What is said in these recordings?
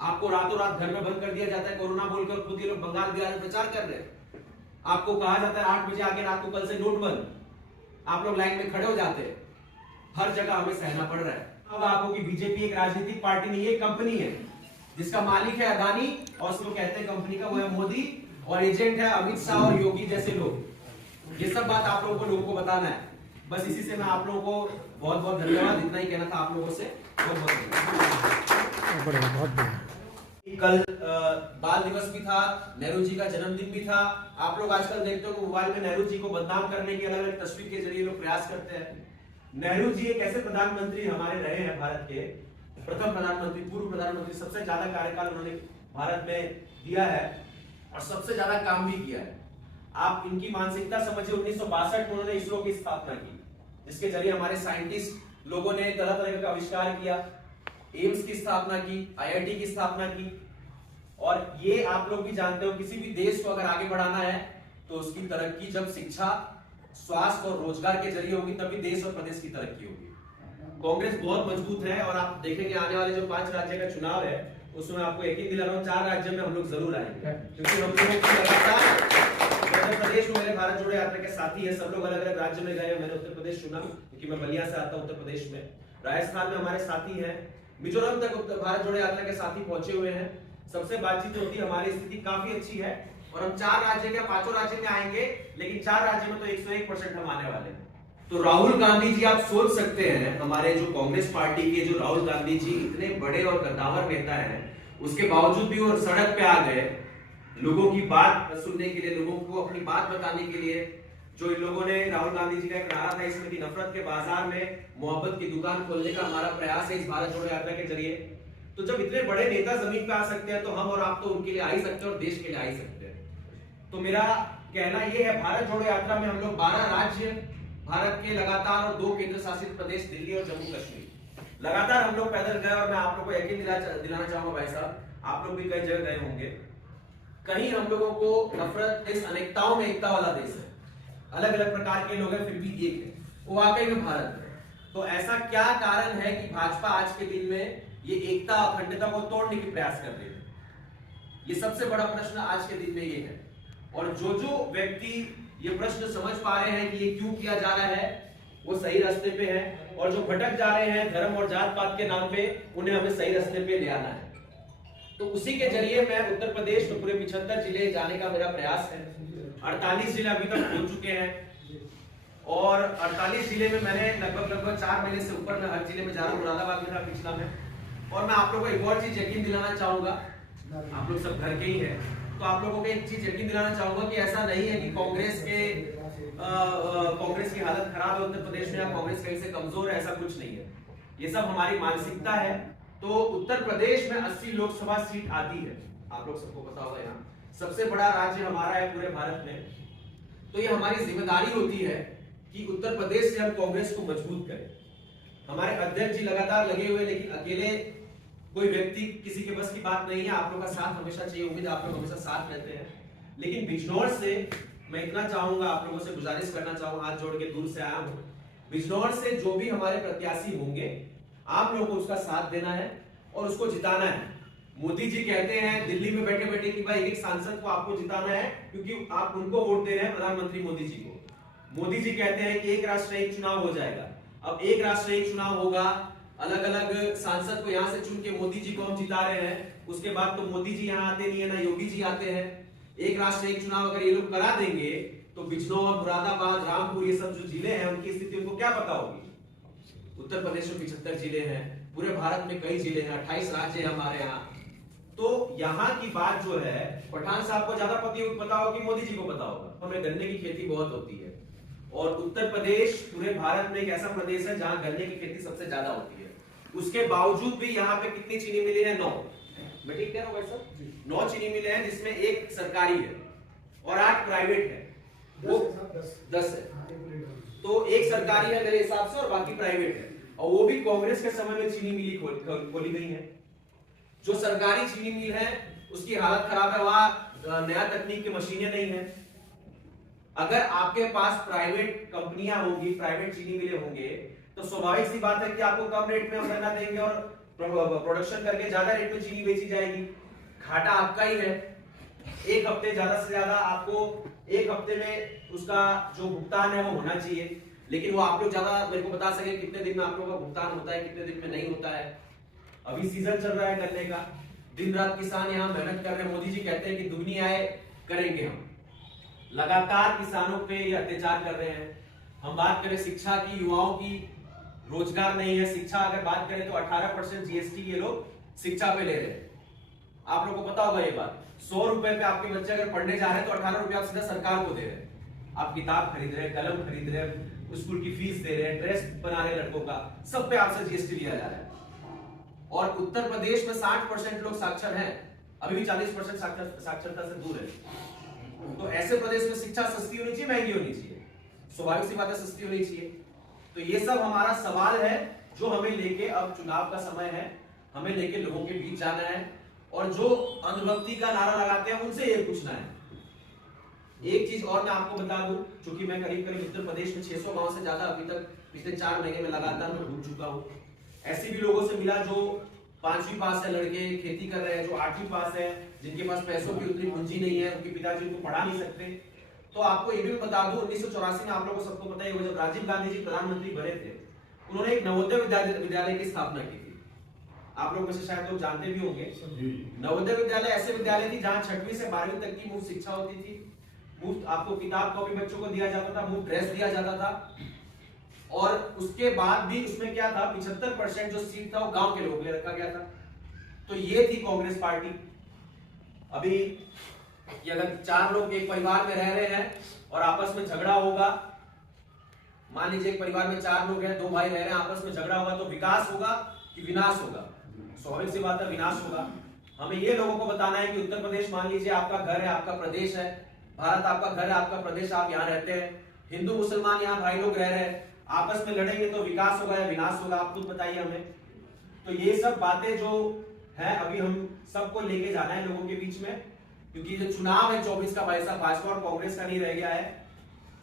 आपको रातों रात घर में बंद कर दिया जाता है कोरोना बोलकर, खुद ये लोग बंगाल बिहार में प्रचार कर रहे हैं। आपको कहा जाता है 8 बजे आके रात को कल से नोट बंद, आप लोग लाइन में खड़े हो जाते हैं। हर जगह हमें सहना पड़ रहा है। अब आपको कि बीजेपी एक राजनीतिक पार्टी नहीं, एक कंपनी है जिसका मालिक है अदानी, और उसको कहते हैं कंपनी का, वो है मोदी, और एजेंट है अमित शाह और योगी जैसे लोग। ये सब बात आप लोगों को बताना है। बस इसी से मैं आप लोगों को बहुत बहुत धन्यवाद, इतना ही कहना था आप लोगों से। बहुत बहुत कल बाल दिवस भी था, नेहरू जी का जन्मदिन भी था। आप लोग आजकल देखते हो मोबाइल में नेहरू जी को बदनाम करने की अलग अलग तस्वीर के जरिए लोग प्रयास करते हैं। नेहरू जी एक ऐसे प्रधानमंत्री हमारे रहे हैं, भारत के प्रथम प्रधानमंत्री, पूर्व प्रधानमंत्री, सबसे ज्यादा कार्यकाल उन्होंने भारत में दिया है और सबसे ज्यादा काम भी किया है। आप इनकी मानसिकता समझिए। 1962 में उन्होंने इसरो की स्थापना की, जिसके जरिए हमारे साइंटिस्ट लोगों ने तरह तरह का आविष्कार किया, एम्स की स्थापना की, आईआईटी की स्थापना की। और ये आप लोग भी जानते हो, किसी भी देश को अगर आगे बढ़ाना है तो उसकी तरक्की जब शिक्षा, स्वास्थ्य और रोजगार के जरिए होगी, तभी देश और प्रदेश की तरक्की होगी। कांग्रेस बहुत मजबूत है और आप देखेंगे आने वाले जो 5 राज्य का चुनाव है उसमें आपको यकीन दिला रहा हूं 4 राज्यों में हम लोग जरूर आएंगे, क्योंकि हम लोगों की लगातार उत्तर प्रदेश में, मेरे भारत जोड़ो यात्रा के साथी है, सब लोग अलग अलग राज्य में गए। मैंने उत्तर प्रदेश चुना क्योंकि मैं बलिया से आता हूं उत्तर प्रदेश में। राजस्थान में हमारे साथी हैं, मिजोरम तक भारत जोड़ो यात्रा के साथी पहुंचे हुए हैं। सबसे बातचीत होती है, हमारी स्थिति काफी अच्छी है और हम 4 राज्य या 5 राज्य में आएंगे, लेकिन 4 राज्य में तो 101% हम आने वाले हैं। तो राहुल गांधी जी, आप सोच सकते हैं हमारे जो कांग्रेस पार्टी के जो राहुल गांधी जी इतने बड़े और कद्दावर नेता हैं, उसके बावजूद भी वो सड़क पे आ गए लोगों की बात सुनने के लिए, लोगों को अपनी बात बताने के लिए। जो इन लोगों ने, राहुल गांधी जी का एक नारा था इसमें कि नफरत के बाजार में मोहब्बत की दुकान खोलने का हमारा प्रयास है इस भारत जोड़ो यात्रा के जरिए। तो जब इतने बड़े नेता जमीन पे आ सकते हैं तो हम और आप तो उनके लिए आ ही सकते हैं और देश के लिए आ ही सकते हैं। तो मेरा कहना यह है, भारत जोड़ो यात्रा में हम लोग 12 राज्य भारत के लगातार और 2 केंद्र शासित प्रदेश दिल्ली और जम्मू कश्मीर लगातार हम लोग पैदल गए। और मैं आप लोगों को यकीन दिलाना चाहूंगा भाई साहब, आप लोग भी कई जगह गए होंगे, कहीं हम लोगों को नफरत, इस अनेकताओं में एकता वाला देश है, अलग अलग प्रकार के लोग हैं फिर भी एक है, वो वाकई में भारत है। तो ऐसा क्या कारण है कि भाजपा आज के दिन में ये एकता अखंडता को तोड़ने की प्रयास कर रही है? ये सबसे बड़ा प्रश्न आज के दिन में ये है। और जो व्यक्ति ये प्रश्न समझ पा रहे हैं कि ये क्यों किया जा रहा है, वो सही रास्ते पे है, और जो भटक जा रहे हैं धर्म और जात पात के नाम पे, उन्हें हमें सही रास्ते पे ले आना है। तो उसी के जरिए मैं उत्तर प्रदेश में पूरे 75 जिले जाने का मेरा प्रयास है। 48 जिले अभी तक हो चुके हैं और 48 जिले में मैंने लगभग 4 महीने से ऊपर में हर जिले में जा रहा हूं। मुरादाबाद में था पिछला में। और मैं आप लोगों को एक और चीज यकीन दिलाना चाहूंगा, आप लोग सब घर के ही हैं, तो आप लोगों को एक चीज यकीन दिलाना चाहूंगा कि ऐसा नहीं है कि कांग्रेस की हालत खराब है उत्तर प्रदेश में या कांग्रेस कहीं से कमजोर है, ऐसा कुछ नहीं है। ये सब हमारी मानसिकता है। तो उत्तर प्रदेश में 80 लोकसभा सीट आती है, आप लोग सबको पता होगा, यहाँ सबसे बड़ा राज्य हमारा है पूरे भारत में। तो ये हमारी जिम्मेदारी होती है कि उत्तर प्रदेश से हम कांग्रेस को मजबूत करें। हमारे अध्यक्ष जी लगातार लगे हुए, लेकिन अकेले कोई व्यक्ति किसी के बस की बात नहीं है। आप लोगों का साथ हमेशा चाहिए, उम्मीद आप लोग हमेशा साथ रहते हैं। लेकिन बिजनौर से मैं इतना चाहूंगा, आप लोगों से गुजारिश करना चाहूंगा, हाथ जोड़ के दूर से आया हूं, बिजनौर से जो भी हमारे प्रत्याशी होंगे, आप लोगों को उसका साथ देना है और उसको जिताना है। मोदी जी कहते हैं दिल्ली में बैठे बैठे कि भाई एक सांसद को आपको जिताना है, क्योंकि आप उनको वोट दे रहे हैं, प्रधानमंत्री मोदी जी को। मोदी जी कहते हैं कि एक राष्ट्र एक चुनाव हो जाएगा। अब एक राष्ट्र एक चुनाव होगा, अलग अलग सांसद को यहां से चुन के मोदी जी को हम जिता रहे हैं। उसके बाद तो मोदी जी यहाँ आते नहीं है, ना योगी जी आते हैं। एक राष्ट्र एक चुनाव अगर ये लोग करा देंगे तो बिजनौर, मुरादाबाद, रामपुर, ये सब जो जिले हैं उनकी स्थिति उनको क्या पता होगी। उत्तर प्रदेश में 75 जिले हैं, पूरे भारत में कई जिले हैं, 28 राज्य हैं हमारे यहाँ। तो यहाँ की बात जो है, पठान साहब को ज्यादा पता होगी, मोदी जी को पता होगा। हमें गन्ने की खेती बहुत होती है और उत्तर प्रदेश पूरे भारत में एक ऐसा प्रदेश है जहां गन्ने की खेती सबसे ज्यादा होती है। उसके बावजूद भी यहाँ पे कितनी चीनी मिली है? 9। मैं ठीक कह रहा हूँ भाई साहब? 9 चीनी मिले हैं, जिसमें 1 सरकारी है और 8 प्राइवेट है। वो 10 है। तो 1 सरकारी है मेरे हिसाब से और बाकी प्राइवेट है, और वो भी कांग्रेस के समय में चीनी मिली खोली गई है। जो सरकारी चीनी मिल है उसकी हालत खराब है, वहां नया तकनीक की मशीनें नहीं है। अगर आपके पास प्राइवेट कंपनियां होंगी, प्राइवेट चीनी मिले होंगे, तो स्वाभाविक सी बात है कि आपको कम रेट में हम गन्ना देंगे और प्रोडक्शन करके ज्यादा रेट में चीनी बेची जाएगी, घाटा आपका ही है। एक हफ्ते ज्यादा से ज्यादा आपको एक हफ्ते में उसका जो भुगतान है वो होना चाहिए, लेकिन वो आप लोग ज्यादा मेरे को बता सके कितने दिन में आप लोगों का भुगतान होता है, कितने दिन में नहीं होता है। अभी सीजन चल रहा है गन्ने का, दिन रात किसान यहाँ मेहनत कर रहे हैं। मोदी जी कहते हैं कि दुगनी आय करेंगे हम, लगातार किसानों पे ये अत्याचार कर रहे हैं। हम बात करें शिक्षा की, युवाओं की, रोजगार नहीं है। शिक्षा अगर बात करें तो 18% जीएसटी ये लोग शिक्षा पे ले रहे हैं। आप लोगों को पता होगा ये बात। 100 रुपए पे आपके बच्चे अगर पढ़ने जा रहे हैं तो 18 रुपए आप सीधा सरकार को दे रहे हैं। आप किताब खरीद रहे हैं, कलम खरीद रहे हैं, स्कूल की फीस दे रहे हैं, ड्रेस बना रहे हैं लड़कों का, सब पे आपसे जीएसटी लिया जा रहा है। और उत्तर प्रदेश में 60% लोग साक्षर हैं, अभी भी 40% साक्षरता से दूर है। तो ऐसे प्रदेश में शिक्षा सस्ती होनी चाहिए, महंगी होनी चाहिए? स्वाभाविक सी बात है, सस्ती होनी चाहिए। तो ये सब हमारा सवाल है जो हमें लेके, अब चुनाव का समय है, हमें लेके लोगों के बीच जाना है और जो अंधभक्ति का नारा लगाते हैं उनसे ये पूछना है। एक चीज और मैं आपको बता दूं, क्योंकि मैं करीब करीब उत्तर प्रदेश में 600 गांव से ज्यादा अभी तक पिछले 4 महीने में लगातार मैं घूम चुका हूं। ऐसे भी लोगों से मिला जो 5वीं पास है लड़के, खेती कर रहे हैं, जो 8वीं पास है, जिनके पास पैसों की उतनी पूंजी नहीं है, उनके पिताजी उनको पढ़ा नहीं सकते। तो आपको ये भी बता दूं, 1984 में आप लोगों को सबको पता ही होगा, जब राजीव गांधी जी प्रधानमंत्री बने थे, उन्होंने एक नवोदय विद्यालय की स्थापना की थी। आप लोग में से शायद लोग जानते भी होंगे। नवोदय विद्यालय ऐसे विद्यालय थी जहां 6वीं से 12वीं तक की मुफ्त शिक्षा होती थी, मुफ्त आपको किताब कॉपी बच्चों को दिया जाता था, मुफ्त ड्रेस दिया जाता था। और उसके बाद भी उसमें क्या था, 75% जो सीट था वो गांव के लोगों के लिए रखा गया था। तो ये थी कांग्रेस पार्टी। अभी कि अगर 4 लोग एक परिवार में रह रहे हैं और आपस में झगड़ा होगा, मान लीजिए एक परिवार में 4 लोग हैं, 2 भाई रह रहे हैं, आपस में झगड़ा होगा, तो विकास होगा कि विनाश होगा? स्वाभाविक सी बात है, विनाश होगा। हमें ये लोगों को बताना है कि उत्तर प्रदेश मान लीजिए आपका घर है, आपका प्रदेश है, भारत आपका घर है, आपका प्रदेश, आप यहाँ रहते हैं, हिंदू मुसलमान यहाँ भाई लोग रह रहे हैं, आपस में लड़ेंगे तो विकास होगा या विनाश होगा? आप खुद बताइए हमें। तो ये सब बातें जो है अभी हम सबको लेके जाना है लोगों के बीच में, क्योंकि जो चुनाव है 24 का, भाई साहब, भाजपा और कांग्रेस का नहीं रह गया है,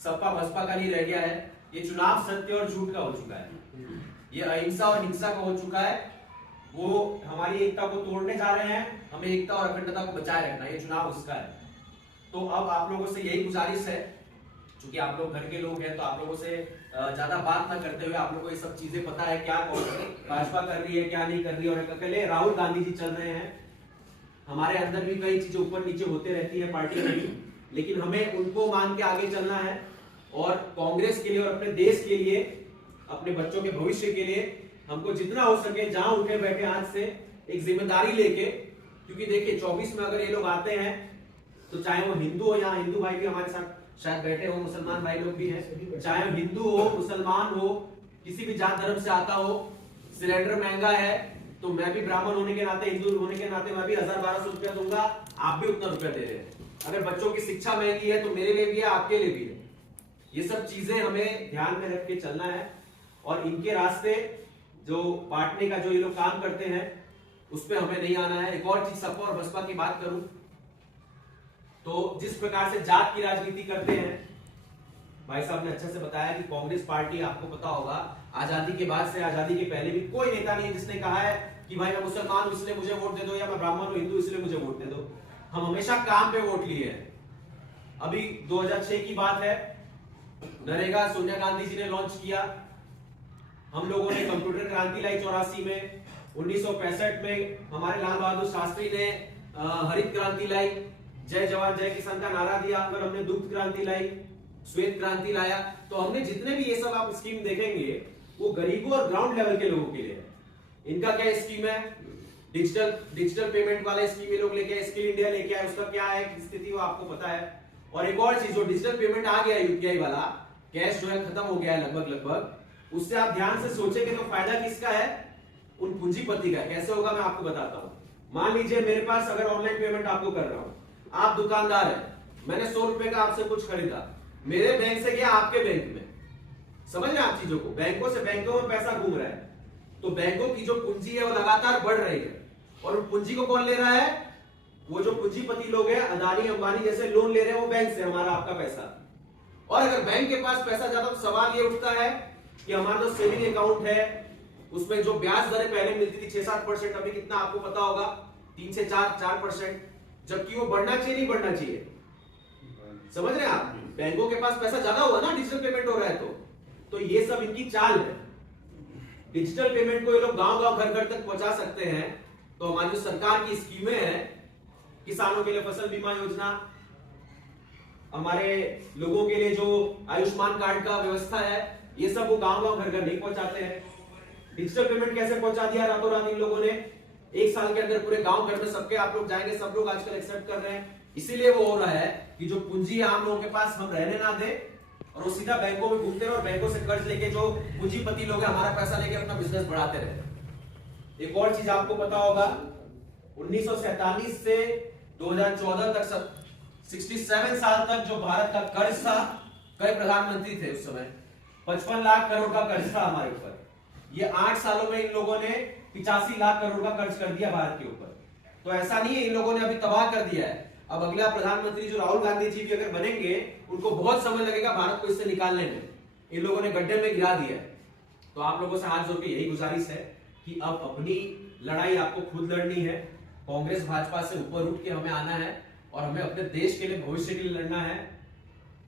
सपा बसपा का नहीं रह गया है। ये चुनाव सत्य और झूठ का हो चुका है, ये अहिंसा और हिंसा का हो चुका है। वो हमारी एकता को तोड़ने जा रहे हैं, हमें एकता और अखंडता को बचाए रखना, ये चुनाव उसका है। तो अब आप लोगों से यही गुजारिश है, क्योंकि आप लोग घर के लोग हैं, तो आप लोगों से ज्यादा बात ना करते हुए, आप लोगों को ये सब चीजें पता है क्या भाजपा कर रही है, क्या नहीं कर रही है। और अकेले राहुल गांधी जी चल रहे हैं, हमारे अंदर भी कई चीजें ऊपर नीचे होते रहती है पार्टी में भी, लेकिन हमें उनको मान के आगे चलना है और कांग्रेस के लिए और अपने देश के लिए, अपने बच्चों के भविष्य के लिए हमको जितना हो सके जहां उठे बैठे आज से एक जिम्मेदारी लेके, क्योंकि देखिए 24 में अगर ये लोग आते हैं तो चाहे वो हिंदू हो, यहाँ हिंदू भाई भी हमारे साथ शायद बैठे हो, मुसलमान भाई लोग भी हैं, चाहे हिंदू हो, मुसलमान हो, किसी भी जात धर्म से आता हो, सिलेंडर महंगा है तो मैं भी ब्राह्मण होने के नाते, हिंदू होने के नाते मैं भी 1000-1200 रुपया दूंगा, आप भी उतना रुपया दे रहे हैं। अगर बच्चों की शिक्षा महंगी है तो मेरे लिए भी है, आपके लिए भी है। ये सब चीजें हमें ध्यान में रख के चलना है और इनके रास्ते जो बांटने का जो ये लोग काम करते हैं उस पर हमें नहीं आना है। एक और चीज सपा और बसपा की बात करूं तो जिस प्रकार से जात की राजनीति करते हैं, भाई साहब ने अच्छे से बताया कि कांग्रेस पार्टी, आपको पता होगा, आजादी के बाद से, आजादी के पहले भी कोई नेता नहीं जिसने कहा है कि भाई मैं मुसलमान हूं इसलिए मुझे वोट दे दो, या मैं ब्राह्मण हूं हिंदू इसलिए मुझे वोट दे दो। हम हमेशा काम पे वोट लिए हैं। अभी 2006 की बात है, नरेगा सोनिया गांधी जी ने लॉन्च किया, हम लोगों ने कंप्यूटर क्रांति लाई 84 में, 1965 में हमारे लाल बहादुर शास्त्री ने हरित क्रांति लाई, जय जवान जय किसान का नारा दिया, फिर हमने दुग्ध क्रांति लाई, श्वेत क्रांति लाया। तो हमने जितने भी ये सब आप स्कीम देखेंगे वो गरीबों और ग्राउंड लेवल के लोगों के लिए है। इनका क्या स्कीम है, डिजिटल पेमेंट वाला स्कीम ये लोग लेके, स्किल इंडिया लेके आए, उसका क्या है स्थिति वो आपको पता है। और एक और चीज, जो डिजिटल पेमेंट आ गया यूपीआई वाला, कैश जो है खत्म हो गया है लगभग, उससे आप ध्यान से सोचेंगे तो फायदा किसका है, उन पूंजीपति का। कैसे होगा मैं आपको बताता हूं। मान लीजिए मेरे पास अगर ऑनलाइन पेमेंट आपको कर रहा हूं, आप दुकानदार हैं, मैंने 100 रुपए का आपसे कुछ खरीदा, मेरे बैंक से गया आपके बैंक में, समझ रहे हैं आप चीजों को, बैंकों से बैंकों में पैसा घूम रहा है, तो बैंकों की जो पूंजी है वो लगातार बढ़ रही है। और उन पूंजी को कौन ले रहा है, वो जो पूंजीपति लोग हैं, अदानी अंबानी जैसे लोन ले रहे हैं, वो बैंक से हमारा आपका पैसा। और अगर बैंक के पास पैसा ज्यादा, तो सवाल ये उठता है कि हमारा जो सेविंग अकाउंट है, उसमें जो ब्याज दरें पहले मिलती थी 6-7%, अभी कितना आपको पता होगा, 3 से 4%, जबकि वो बढ़ना चाहिए नहीं बढ़ना चाहिए। समझ रहे हैं आप? बैंकों के पास पैसा ज्यादा हुआ ना, डिजिटल पेमेंट हो रहा है तो ये सब इनकी चाल है। डिजिटल पेमेंट को ये लोग गांव गांव घर घर तक पहुंचा सकते हैं। तो हमारी जो सरकार की स्कीमें हैं, किसानों के लिए फसल बीमा योजना, हमारे लोगों के लिए जो आयुष्मान कार्ड का व्यवस्था है, ये सब वो गांव गांव घर घर नहीं पहुंचाते हैं। डिजिटल पेमेंट कैसे पहुंचा दिया रातों रात इन लोगों ने, 1 साल के अंदर पूरे गांव घर में सबके आप लोग जाएंगे, सब लोग आजकल एक्सेप्ट कर रहे हैं। इसीलिए वो हो रहा है कि जो पूंजी है आम लोगों के पास, हम रहने ना दें और वो सीधा बैंकों में घूमते रहे और बैंकों से कर्ज लेके जो पूंजीपति लोग हैं हमारा पैसा लेके अपना बिजनेस बढ़ाते रहे। एक और चीज आपको पता होगा, 1947 से 2014 तक 67 साल तक जो भारत का कर्ज था, कई प्रधानमंत्री थे उस समय, 55 लाख करोड़ का कर्ज था हमारे ऊपर। ये 8 सालों में इन लोगों ने 85 लाख करोड़ का कर्ज कर दिया भारत के ऊपर। तो ऐसा नहीं है, इन लोगों ने अभी तबाह कर दिया है। अब अगला प्रधानमंत्री जो राहुल गांधी जी भी अगर बनेंगे, उनको बहुत समय लगेगा भारत को इससे निकालने में। इन लोगों ने गड्ढे में गिरा दिया है। तो आप लोगों से हाथ जोड़ के यही गुजारिश है कि अब अपनी लड़ाई आपको खुद लड़नी है। कांग्रेस भाजपा से ऊपर उठ के हमें आना है और हमें अपने देश के लिए, भविष्य के लिए लड़ना है।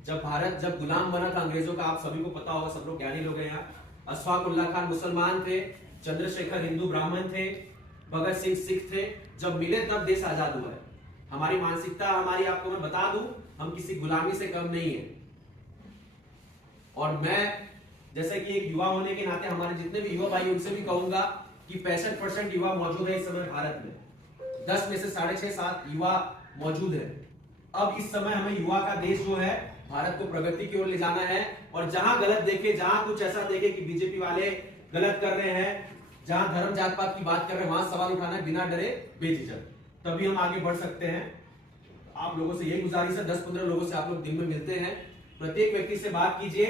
जब भारत जब गुलाम बना था अंग्रेजों का, आप सभी को पता होगा, सब लोग ज्ञानी लोग हैं यहाँ। अशफाक उल्लाह खान मुसलमान थे, चंद्रशेखर हिंदू ब्राह्मण थे, भगत सिंह सिख थे। जब मिले तब देश आजाद हुआ है। हमारी मानसिकता, हमारी, आपको मैं बता दूं, हम किसी गुलामी से कम नहीं है। और मैं जैसे कि एक युवा होने के नाते हमारे जितने भी युवा भाई, उनसे भी कहूंगा कि 65% युवा मौजूद है इस समय भारत में। 10 में से 6.5-7 युवा मौजूद है। अब इस समय हमें युवा का देश जो है भारत को प्रगति की ओर ले जाना है। और जहां गलत देखे, जहां कुछ ऐसा देखे कि बीजेपी वाले गलत कर रहे हैं, जहां धर्म जात पात की बात कर रहे हैं, वहां सवाल उठाना है बिना डरे, बेझिझक, तभी हम आगे बढ़ सकते हैं। आप लोगों से यही गुजारिश है, 10-15 लोगों से आप लोग दिन में मिलते हैं, प्रत्येक व्यक्ति से बात कीजिए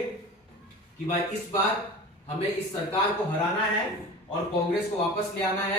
कि भाई इस बार हमें इस सरकार को हराना है और कांग्रेस को वापस ले आना है।